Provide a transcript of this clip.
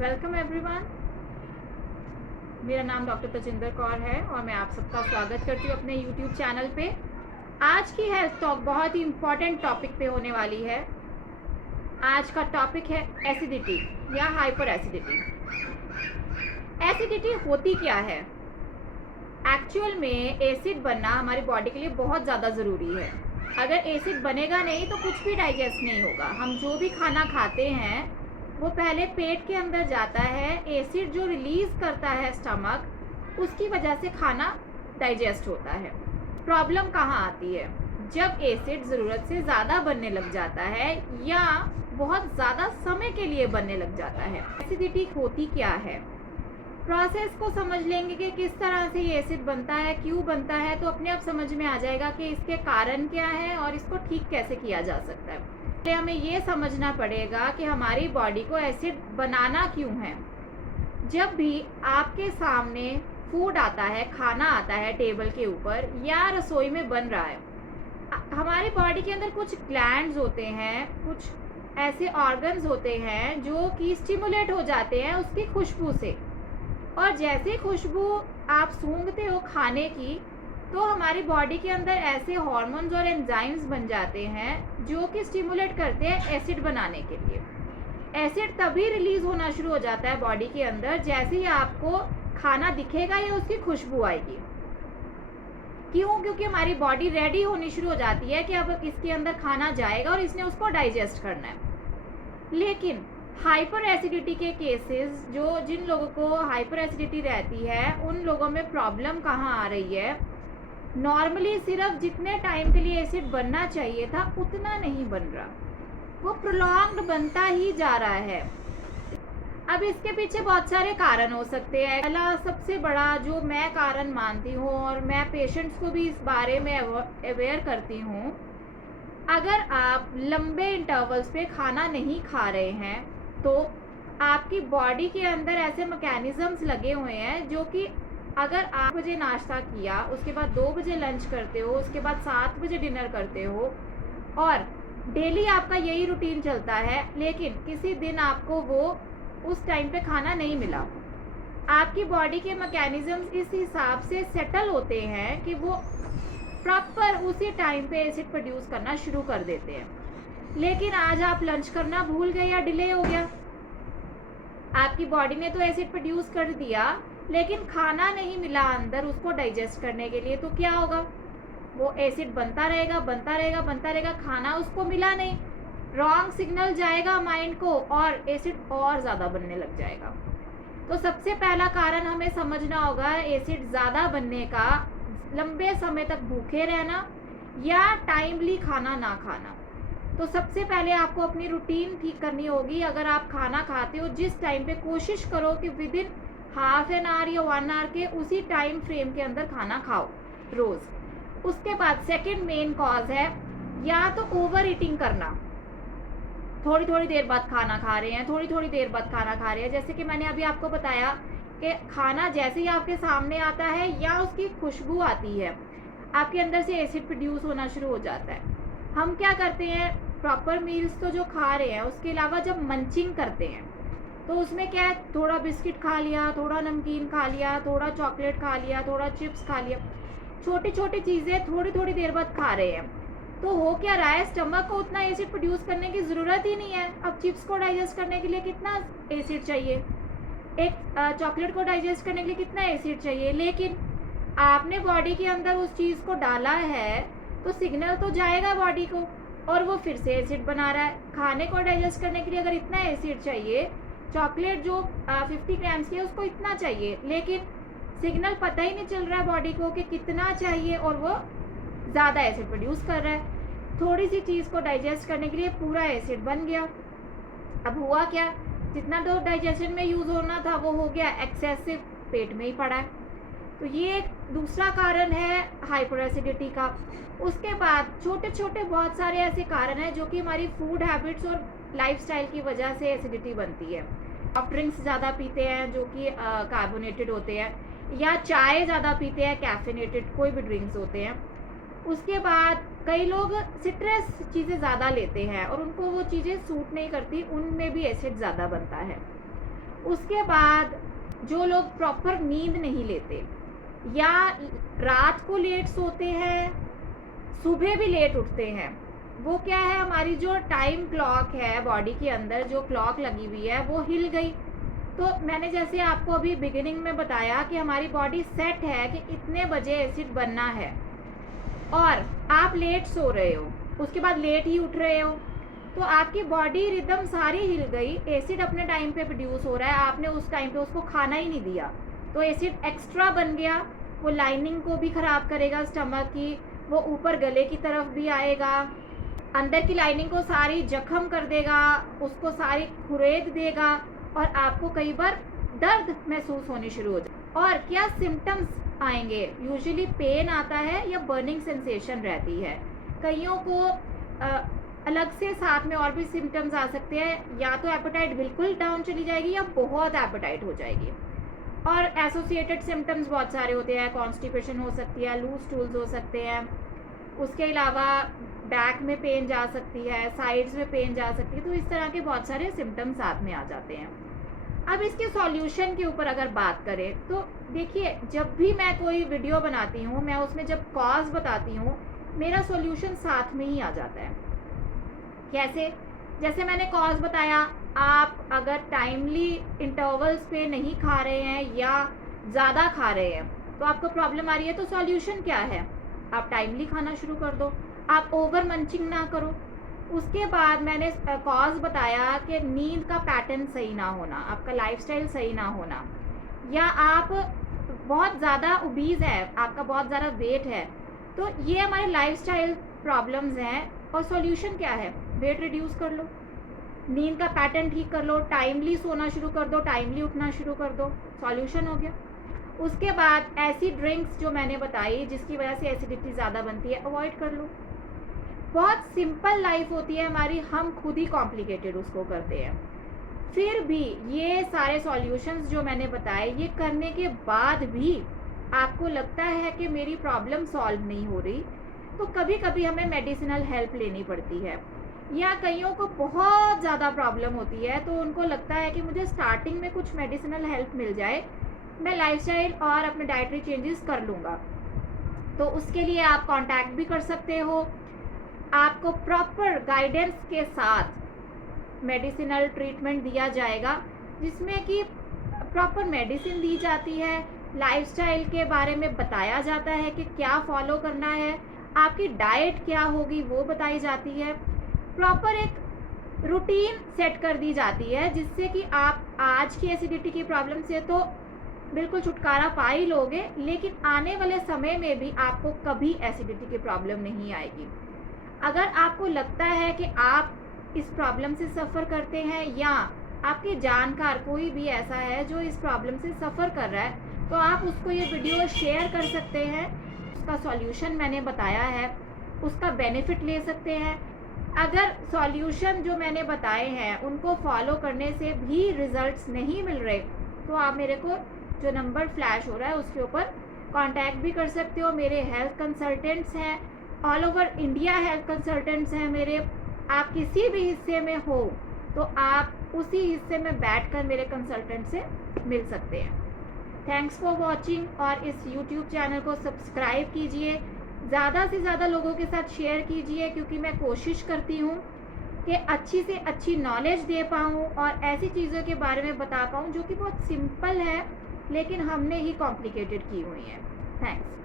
Welcome everyone. मेरा नाम doctor Tajinder Kaur है और मैं आप सबका स्वागत करती हूँ अपने यूट्यूब चैनल पे। आज की हेल्थ टॉक बहुत ही इम्पॉर्टेंट टॉपिक पे होने वाली है। आज का टॉपिक है एसिडिटी या हाइपर एसिडिटी। एसिडिटी होती क्या है? एक्चुअल में एसिड बनना हमारी बॉडी के लिए बहुत ज़्यादा ज़रूरी है। अगर एसिड बनेगा नहीं तो कुछ भी डाइजेस्ट नहीं होगा। हम जो भी खाना खाते हैं वो पहले पेट के अंदर जाता है, एसिड जो रिलीज़ करता है स्टमक, उसकी वजह से खाना डाइजेस्ट होता है। प्रॉब्लम कहाँ आती है? जब एसिड ज़रूरत से ज़्यादा बनने लग जाता है या बहुत ज़्यादा समय के लिए बनने लग जाता है। एसिडिटी होती क्या है? प्रोसेस को समझ लेंगे कि किस तरह से ये एसिड बनता है, क्यों बनता है, तो अपने आप समझ में आ जाएगा कि इसके कारण क्या है और इसको ठीक कैसे किया जा सकता है। पहले हमें ये समझना पड़ेगा कि हमारी बॉडी को एसिड बनाना क्यों है। जब भी आपके सामने फूड आता है, खाना आता है टेबल के ऊपर या रसोई में बन रहा है, हमारी बॉडी के अंदर कुछ ग्लैंड्स होते हैं, कुछ ऐसे ऑर्गन्स होते हैं जो कि स्टिमुलेट हो जाते हैं उसकी खुशबू से। और जैसे खुशबू आप सूंघते हो खाने की, तो हमारी बॉडी के अंदर ऐसे हार्मोन्स और एंजाइम्स बन जाते हैं जो कि स्टिमुलेट करते हैं एसिड बनाने के लिए। एसिड तभी रिलीज होना शुरू हो जाता है बॉडी के अंदर जैसे ही आपको खाना दिखेगा या उसकी खुशबू आएगी। क्यों? क्योंकि हमारी बॉडी रेडी होनी शुरू हो जाती है कि अब इसके अंदर खाना जाएगा और इसने उसको डाइजेस्ट करना है। लेकिन हाइपर एसिडिटी के केसेस, जिन लोगों को हाइपर एसिडिटी रहती है, उन लोगों में प्रॉब्लम कहाँ आ रही है? नॉर्मली सिर्फ जितने टाइम के लिए एसिड बनना चाहिए था उतना नहीं बन रहा, वो प्रोलॉन्ग्ड बनता ही जा रहा है। अब इसके पीछे बहुत सारे कारण हो सकते हैं। पहला सबसे बड़ा जो मैं कारण मानती हूँ और मैं पेशेंट्स को भी इस बारे में अवेयर करती हूँ, अगर आप लंबे इंटरवल्स पे खाना नहीं खा रहे हैं तो आपकी बॉडी के अंदर ऐसे मैकेनिज्म्स लगे हुए हैं जो कि अगर 8 बजे नाश्ता किया, उसके बाद 2 बजे लंच करते हो, उसके बाद 7 बजे डिनर करते हो और डेली आपका यही रूटीन चलता है, लेकिन किसी दिन आपको वो उस टाइम पे खाना नहीं मिला, आपकी बॉडी के मैकेनिज्म्स इस हिसाब से सेटल होते हैं कि वो प्रॉपर उसी टाइम पे एसिड प्रोड्यूस करना शुरू कर देते हैं। लेकिन आज आप लंच करना भूल गए या डिले हो गया, आपकी बॉडी ने तो एसिड प्रोड्यूस कर दिया लेकिन खाना नहीं मिला अंदर उसको डाइजेस्ट करने के लिए, तो क्या होगा? वो एसिड बनता रहेगा, बनता रहेगा, बनता रहेगा, खाना उसको मिला नहीं, रॉन्ग सिग्नल जाएगा माइंड को और एसिड और ज़्यादा बनने लग जाएगा। तो सबसे पहला कारण हमें समझना होगा एसिड ज़्यादा बनने का, लंबे समय तक भूखे रहना या टाइमली खाना ना खाना। तो सबसे पहले आपको अपनी रूटीन ठीक करनी होगी। अगर आप खाना खाते हो जिस टाइम पे, कोशिश करो कि with in half an hour या 1 आवर के उसी टाइम फ्रेम के अंदर खाना खाओ रोज़। उसके बाद सेकंड मेन कॉज है या तो ओवर ईटिंग करना, थोड़ी थोड़ी देर बाद खाना खा रहे हैं, थोड़ी थोड़ी देर बाद खाना खा रहे हैं। जैसे कि मैंने अभी आपको बताया कि खाना जैसे ही आपके सामने आता है या उसकी खुशबू आती है, आपके अंदर से एसिड प्रोड्यूस होना शुरू हो जाता है। हम क्या करते हैं, प्रॉपर मील्स तो जो खा रहे हैं उसके अलावा जब मंचिंग करते हैं तो उसमें क्या है, थोड़ा बिस्किट खा लिया, थोड़ा नमकीन खा लिया, थोड़ा चॉकलेट खा लिया, थोड़ा चिप्स खा लिया, छोटी छोटी चीज़ें थोड़ी थोड़ी देर बाद खा रहे हैं। तो हो क्या रहा है, स्टमक को उतना एसिड प्रोड्यूस करने की ज़रूरत ही नहीं है। अब चिप्स को डाइजेस्ट करने के लिए कितना एसिड चाहिए, एक चॉकलेट को डाइजेस्ट करने के लिए कितना एसिड चाहिए, लेकिन आपने बॉडी के अंदर उस चीज़ को डाला है तो सिग्नल तो जाएगा बॉडी को और वो फिर से एसिड बना रहा है। खाने को डाइजेस्ट करने के लिए अगर इतना एसिड चाहिए, चॉकलेट जो 50 ग्राम्स की है उसको इतना चाहिए, लेकिन सिग्नल पता ही नहीं चल रहा है बॉडी को कि कितना चाहिए और वो ज़्यादा एसिड प्रोड्यूस कर रहा है। थोड़ी सी चीज़ को डाइजेस्ट करने के लिए पूरा एसिड बन गया। अब हुआ क्या, जितना तो डाइजेशन में यूज़ होना था वो हो गया एक्सेसिव, पेट में ही पड़ा है। तो ये एक दूसरा कारण है हाइपर एसिडिटी का। उसके बाद छोटे छोटे बहुत सारे ऐसे कारण हैं जो कि हमारी फूड हैबिट्स और लाइफस्टाइल की वजह से एसिडिटी बनती है। सॉफ्ट ड्रिंक्स ज़्यादा पीते हैं जो कि कार्बोनेटेड होते हैं, या चाय ज़्यादा पीते हैं, कैफिनेटेड कोई भी ड्रिंक्स होते हैं। उसके बाद कई लोग सिट्रस चीज़ें ज़्यादा लेते हैं और उनको वो चीज़ें सूट नहीं करती, उनमें भी एसिड ज़्यादा बनता है। उसके बाद जो लोग प्रॉपर नींद नहीं लेते या रात को लेट सोते हैं, सुबह भी लेट उठते हैं, वो क्या है, हमारी जो टाइम क्लॉक है बॉडी के अंदर, जो क्लॉक लगी हुई है वो हिल गई। तो मैंने जैसे आपको अभी बिगिनिंग में बताया कि हमारी बॉडी सेट है कि इतने बजे एसिड बनना है, और आप लेट सो रहे हो, उसके बाद लेट ही उठ रहे हो, तो आपकी बॉडी रिदम सारी हिल गई। एसिड अपने टाइम पे प्रोड्यूस हो रहा है, आपने उस टाइम पे उसको खाना ही नहीं दिया, तो एसिड एक्स्ट्रा बन गया। वो लाइनिंग को भी ख़राब करेगा स्टमक की, वो ऊपर गले की तरफ भी आएगा, अंदर की लाइनिंग को सारी जख्म कर देगा, उसको सारी खुरेद देगा, और आपको कई बार दर्द महसूस होनी शुरू हो जाए। और क्या सिम्टम्स आएंगे, यूजुअली पेन आता है या बर्निंग सेंसेशन रहती है। कईयों को अलग से साथ में और भी सिम्टम्स आ सकते हैं, या तो एपेटाइट बिल्कुल डाउन चली जाएगी या बहुत एपेटाइट हो जाएगी। और एसोसिएटेड सिम्टम्स बहुत सारे होते हैं, कॉन्स्टिपेशन हो सकती है, लूज स्टूल्स हो सकते हैं, उसके अलावा बैक में पेन जा सकती है, साइड्स में पेन जा सकती है। तो इस तरह के बहुत सारे सिम्टम्स साथ में आ जाते हैं। अब इसके सॉल्यूशन के ऊपर अगर बात करें तो देखिए, जब भी मैं कोई वीडियो बनाती हूँ, मैं उसमें जब कॉज बताती हूँ, मेरा सॉल्यूशन साथ में ही आ जाता है। कैसे? जैसे मैंने कॉज बताया, आप अगर टाइमली इंटरवल्स पे नहीं खा रहे हैं या ज़्यादा खा रहे हैं तो आपको प्रॉब्लम आ रही है, तो सॉल्यूशन क्या है? आप टाइमली खाना शुरू कर दो, आप ओवर मंचिंग ना करो। उसके बाद मैंने कॉज बताया कि नींद का पैटर्न सही ना होना, आपका लाइफस्टाइल सही ना होना, या आप बहुत ज़्यादा ओबीज है, आपका बहुत ज़्यादा वेट है, तो ये हमारे लाइफस्टाइल प्रॉब्लम्स हैं। और सॉल्यूशन क्या है? वेट रिड्यूस कर लो, नींद का पैटर्न ठीक कर लो, टाइमली सोना शुरू कर दो, टाइमली उठना शुरू कर दो, सॉल्यूशन हो गया। उसके बाद ऐसी ड्रिंक्स जो मैंने बताई जिसकी वजह से एसिडिटी ज़्यादा बनती है, अवॉइड कर लो। बहुत सिंपल लाइफ होती है हमारी, हम खुद ही कॉम्प्लिकेटेड उसको करते हैं। फिर भी ये सारे सॉल्यूशंस जो मैंने बताए, ये करने के बाद भी आपको लगता है कि मेरी प्रॉब्लम सॉल्व नहीं हो रही, तो कभी कभी हमें मेडिसिनल हेल्प लेनी पड़ती है। या कईयों को बहुत ज़्यादा प्रॉब्लम होती है, तो उनको लगता है कि मुझे स्टार्टिंग में कुछ मेडिसिनल हेल्प मिल जाए, मैं लाइफस्टाइल और अपने डाइटरी चेंजेस कर लूँगा। तो उसके लिए आप कांटेक्ट भी कर सकते हो, आपको प्रॉपर गाइडेंस के साथ मेडिसिनल ट्रीटमेंट दिया जाएगा, जिसमें कि प्रॉपर मेडिसिन दी जाती है, लाइफस्टाइल के बारे में बताया जाता है कि क्या फॉलो करना है, आपकी डाइट क्या होगी वो बताई जाती है, प्रॉपर एक रूटीन सेट कर दी जाती है, जिससे कि आप आज की एसिडिटी की प्रॉब्लम से तो बिल्कुल छुटकारा पा ही लोगे, लेकिन आने वाले समय में भी आपको कभी एसिडिटी की प्रॉब्लम नहीं आएगी। अगर आपको लगता है कि आप इस प्रॉब्लम से सफ़र करते हैं, या आपके जानकार कोई भी ऐसा है जो इस प्रॉब्लम से सफ़र कर रहा है, तो आप उसको ये वीडियो शेयर कर सकते हैं। उसका सॉल्यूशन मैंने बताया है, उसका बेनिफिट ले सकते हैं। अगर सॉल्यूशन जो मैंने बताए हैं उनको फॉलो करने से भी रिजल्ट्स नहीं मिल रहे, तो आप मेरे को जो नंबर फ्लैश हो रहा है उसके ऊपर कांटेक्ट भी कर सकते हो। मेरे हेल्थ कंसल्टेंट्स हैं, all over India health consultants हैं मेरे। आप किसी भी हिस्से में हो तो आप उसी हिस्से में बैठकर मेरे कंसल्टेंट से मिल सकते हैं। थैंक्स फॉर वॉचिंग, और इस यूट्यूब चैनल को सब्सक्राइब कीजिए, ज़्यादा से ज़्यादा लोगों के साथ शेयर कीजिए, क्योंकि मैं कोशिश करती हूँ कि अच्छी से अच्छी नॉलेज दे पाऊँ और ऐसी चीज़ों के बारे में बता पाऊँ जो कि बहुत सिंपल है, लेकिन हमने ही कॉम्प्लिकेटेड की हुई हैं। थैंक्स।